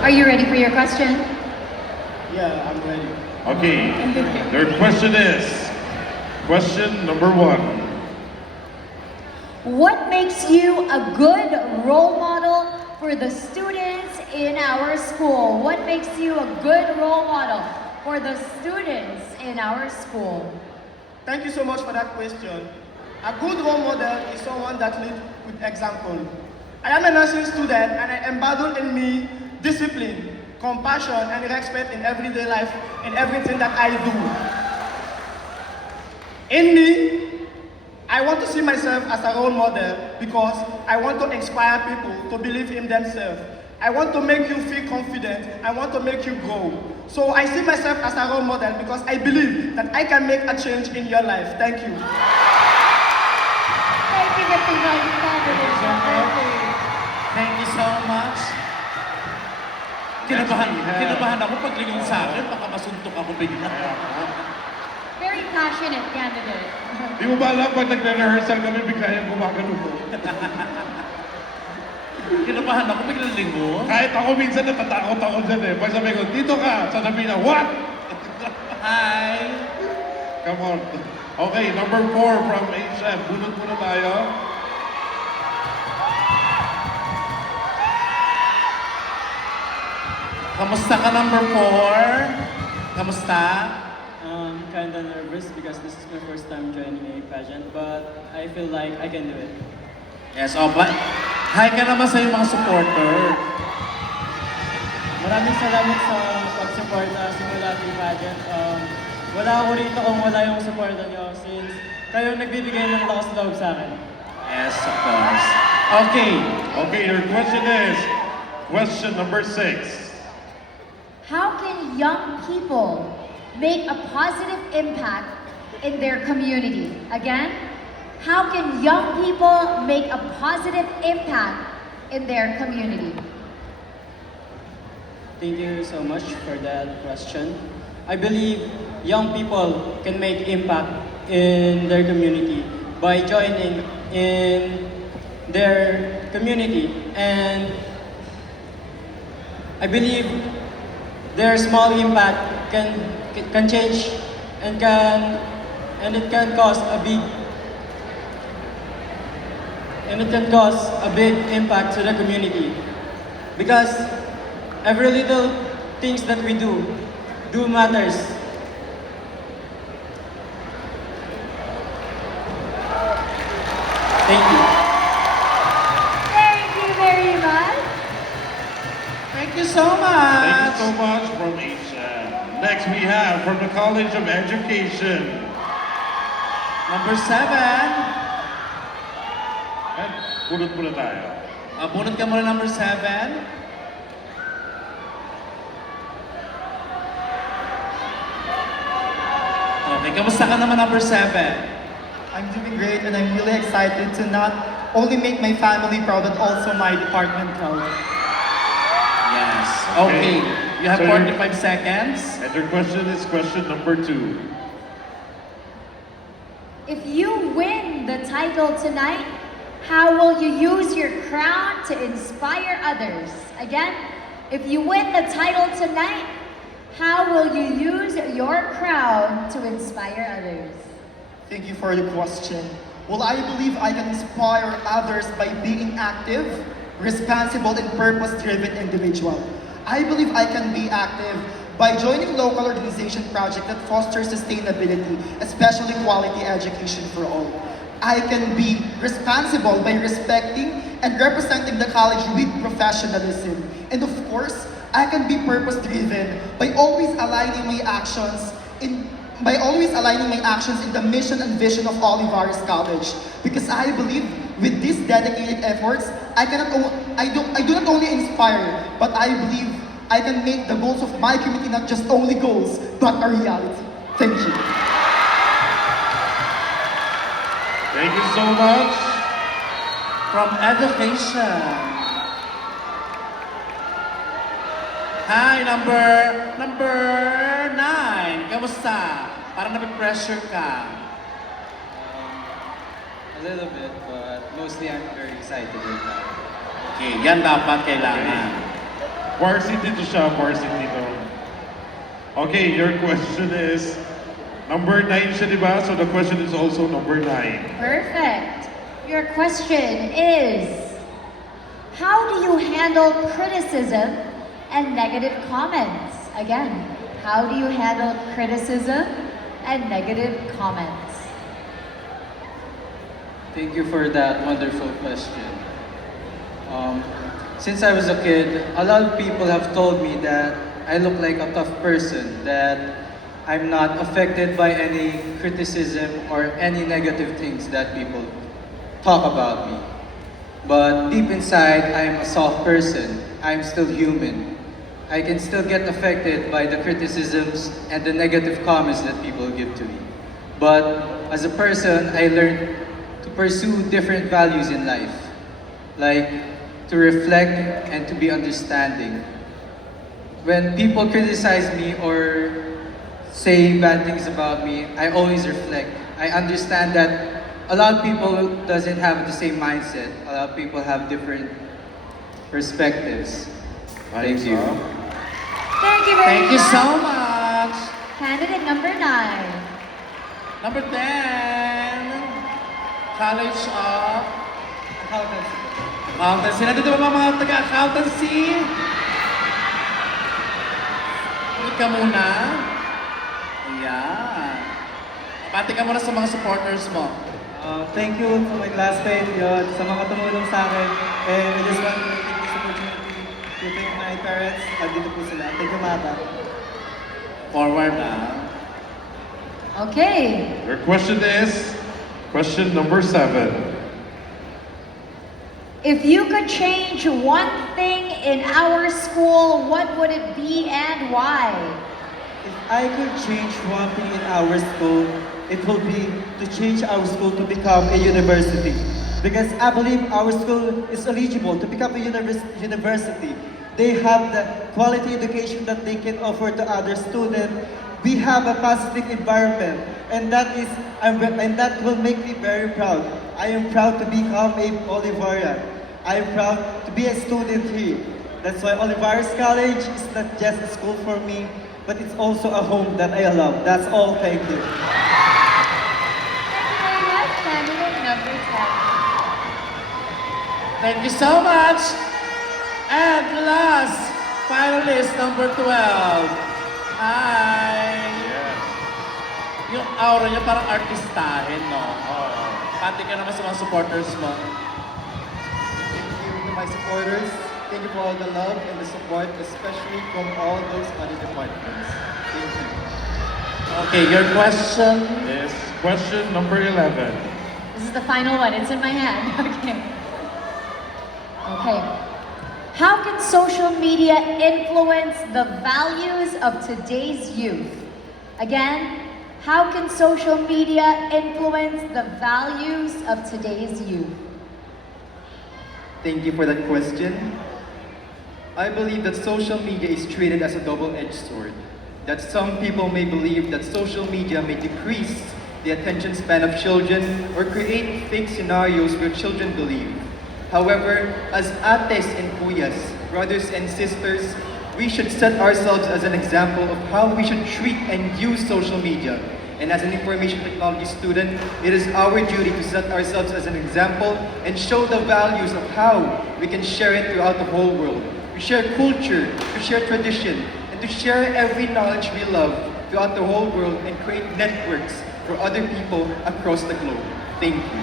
Are you ready for your question? Yeah, I'm ready. Okay, their question is, question number 1. What makes you a good role model for the students in our school? What makes you a good role model for the students in our school? Thank you so much for that question. A good role model is someone that leads with example. I am a nursing student and I embody in me discipline, compassion, and respect in everyday life in everything that I do. In me, I want to see myself as a role model because I want to inspire people to believe in themselves. I want to make you feel confident. I want to make you grow. So I see myself as a role model because I believe that I can make a change in your life. Thank you. Thank you, Mr. Thank you so much. Kinabahan ako paglingon sa akin, baka masuntok ako bigla. Very passionate candidate. Di mo ba alam pag nagre-rehearsal kami, bigla yung gumagano ko. Kinabahan ako biglang lingon. Kahit ako minsan natatakot ako dyan eh. Pag sabi ko, dito ka, sasabihin na, what? Hi! Come on. Okay, number 4 from Asia. Bunot muna tayo. Kamusta ka, number 4? Kamusta? Kinda nervous because this is my first time joining a pageant, but I feel like I can do it. Yes, but hi ka naman sa iyong mga supporter. Maraming salamat sa pag-support simula ng pageant. Wala ako rito kung wala yung support niyo since kayo nagbibigay ng lakas loob sa akin. Yes, of course. Okay. Okay, your question is, question number 6. How can young people make a positive impact in their community? Again, how can young people make a positive impact in their community? Thank you so much for that question. I believe young people can make impact in their community by joining in their community, and I believe their small impact can change and it can cause a big impact to the community, because every little things that we do matters. Thank you. Thank you very much. Thank you so much. Thank you so much from Asia. Next we have from the College of Education. Number 7. And bunot muna tayo. Bunot ka muna, number 7. Okay, kamusta ka naman, number 7? I'm doing great and I'm really excited to not only make my family proud but also my department proud. Yes. Okay. You have So 45 seconds. And your question is question number 2. If you win the title tonight, how will you use your crown to inspire others? Again, if you win the title tonight, how will you use your crown to inspire others? Thank you for the question. Well, I believe I can inspire others by being active, responsible, and purpose-driven individual. I believe I can be active by joining local organization project that fosters sustainability, especially quality education for all. I can be responsible by respecting and representing the college with professionalism. And of course, I can be purpose-driven by always aligning my actions in the mission and vision of Olivares College. Because I believe with these dedicated efforts, I do not only inspire, but I believe I can make the goals of my community not just only goals, but a reality. Thank you. Thank you so much. From education. Hi, number 9. kamusta? Parang nape-pressure ka. A little bit, but mostly I'm very excited right now. Okay, yan dapat kailangan. Varsity to siya, varsity to. Okay, your question is, number 9 siya, di ba? So the question is also number 9. Perfect. Your question is, how do you handle criticism and negative comments? Again, how do you handle criticism and negative comments? Thank you for that wonderful question. Since I was a kid, a lot of people have told me that I look like a tough person, that I'm not affected by any criticism or any negative things that people talk about me. But deep inside, I am a soft person. I'm still human. I can still get affected by the criticisms and the negative comments that people give to me. But as a person, I learned to pursue different values in life, like to reflect and to be understanding. When people criticize me or say bad things about me, I always reflect. I understand that a lot of people doesn't have the same mindset. A lot of people have different perspectives. Thank you. Thank you very Thank you much. so much. Candidate number 9. Number 10, College of Accountancy. Nandito ba mga taga-accountancy? Ulit ka muna. Ayan. Pati ka muna sa mga supporters mo. Thank you to my classmates, yun, sa mga tumulong sa akin. And I just want to take this opportunity to thank my parents. Nandito po sila. Thank you, Mata. Forward na. Ah. Okay. Your question is, question number 7. If you could change one thing in our school, what would it be and why? If I could change one thing in our school, it will be to change our school to become a university. Because I believe our school is eligible to become a university. They have the quality education that they can offer to other students. We have a positive environment, and that will make me very proud. I am proud to become a Bolivarian. I am proud to be a student here. That's why Olivares College is not just a school for me, but it's also a home that I love. That's all. Thank you. Thank you very much, candidate number 10. Thank you so much. And last, finalist number 12. Hi. Yes. Yung aura niya parang artistahin, no? Oo. Pati ka naman sa mga supporters mo. Thank you to my supporters. Thank you for all the love and the support, especially from all those other departments. Thank you. Okay, your question. Is question number 11. This is the final one. It's in my hand. Okay. Okay. How can social media influence the values of today's youth? Again, how can social media influence the values of today's youth? Thank you for that question. I believe that social media is treated as a double-edged sword. That some people may believe that social media may decrease the attention span of children or create fake scenarios where children believe. However, as ates and kuyas, brothers and sisters, we should set ourselves as an example of how we should treat and use social media. And as an information technology student, it is our duty to set ourselves as an example and show the values of how we can share it throughout the whole world. To share culture, to share tradition, and to share every knowledge we love throughout the whole world and create networks for other people across the globe. Thank you.